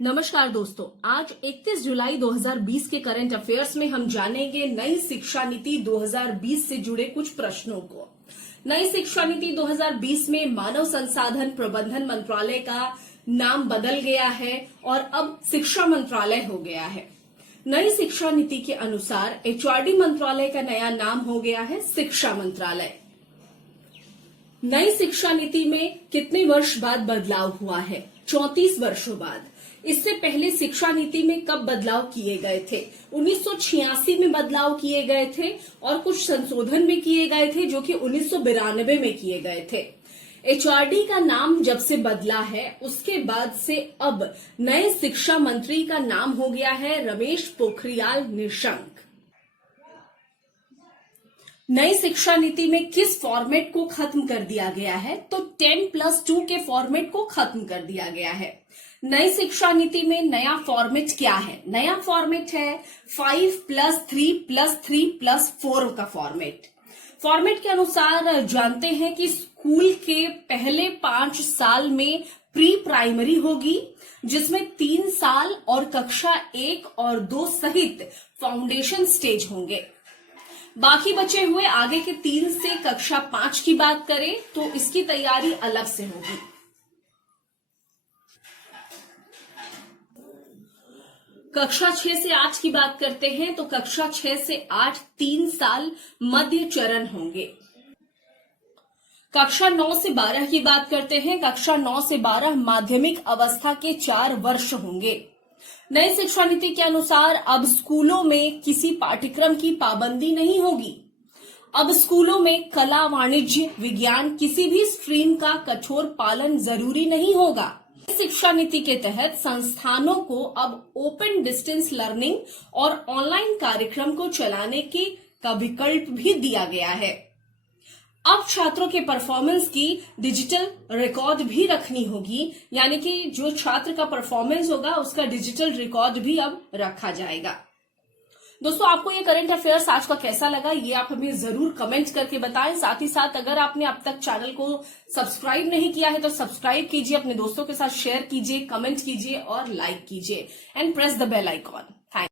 नमस्कार दोस्तों, आज 31 जुलाई 2020 के करंट अफेयर्स में हम जानेंगे नई शिक्षा नीति 2020 से जुड़े कुछ प्रश्नों को। नई शिक्षा नीति 2020 में मानव संसाधन प्रबंधन मंत्रालय का नाम बदल गया है और अब शिक्षा मंत्रालय हो गया है। नई शिक्षा नीति के अनुसार एचआरडी मंत्रालय का नया नाम हो गया है शिक्षा मंत्रालय। नई शिक्षा नीति में कितने वर्ष बाद बदलाव हुआ है? 34 वर्षों बाद। इससे पहले शिक्षा नीति में कब बदलाव किए गए थे? 1986 में बदलाव किए गए थे और कुछ संशोधन भी किए गए थे जो कि 1992 में किए गए थे। एचआरडी का नाम जब से बदला है उसके बाद से अब नए शिक्षा मंत्री का नाम हो गया है रमेश पोखरियाल निशंक। नई शिक्षा नीति में किस फॉर्मेट को खत्म कर दिया गया है? तो 10+2 के फॉर्मेट को खत्म कर दिया गया है। नई शिक्षा नीति में नया फॉर्मेट क्या है? नया फॉर्मेट है 5+3+3+4 का फॉर्मेट के अनुसार जानते हैं कि स्कूल के पहले 5 साल में प्री प्राइमरी होगी, जिसमें 3 साल और कक्षा 1 और 2 सहित फाउंडेशन स्टेज होंगे। बाकी बचे हुए आगे के 3 से कक्षा 5 की बात करें तो इसकी तैयारी अलग से होगी। कक्षा 6 से 8 की बात करते हैं तो कक्षा 6 से 8 3 साल मध्य चरण होंगे। कक्षा 9 से 12 की बात करते हैं, कक्षा 9 से 12 माध्यमिक अवस्था के 4 वर्ष होंगे। नई शिक्षा नीति के अनुसार अब स्कूलों में किसी पाठ्यक्रम की पाबंदी नहीं होगी। अब स्कूलों में कला, वाणिज्य, विज्ञान किसी भी स्ट्रीम का कठोर पालन जरूरी नहीं होगा। शिक्षा नीति के तहत संस्थानों को अब ओपन डिस्टेंस लर्निंग और ऑनलाइन कार्यक्रम को चलाने का विकल्प भी दिया गया है। अब छात्रों के परफॉर्मेंस की डिजिटल रिकॉर्ड भी रखनी होगी, यानी कि जो छात्र का परफॉर्मेंस होगा उसका डिजिटल रिकॉर्ड भी अब रखा जाएगा। दोस्तों, आपको ये करंट अफेयर्स आज का कैसा लगा ये आप हमें जरूर कमेंट करके बताएं। साथ ही साथ अगर आपने अब तक चैनल को सब्सक्राइब नहीं किया है तो सब्सक्राइब कीजिए, अपने दोस्तों के साथ शेयर कीजिए, कमेंट कीजिए और लाइक कीजिए and press the bell icon. Thank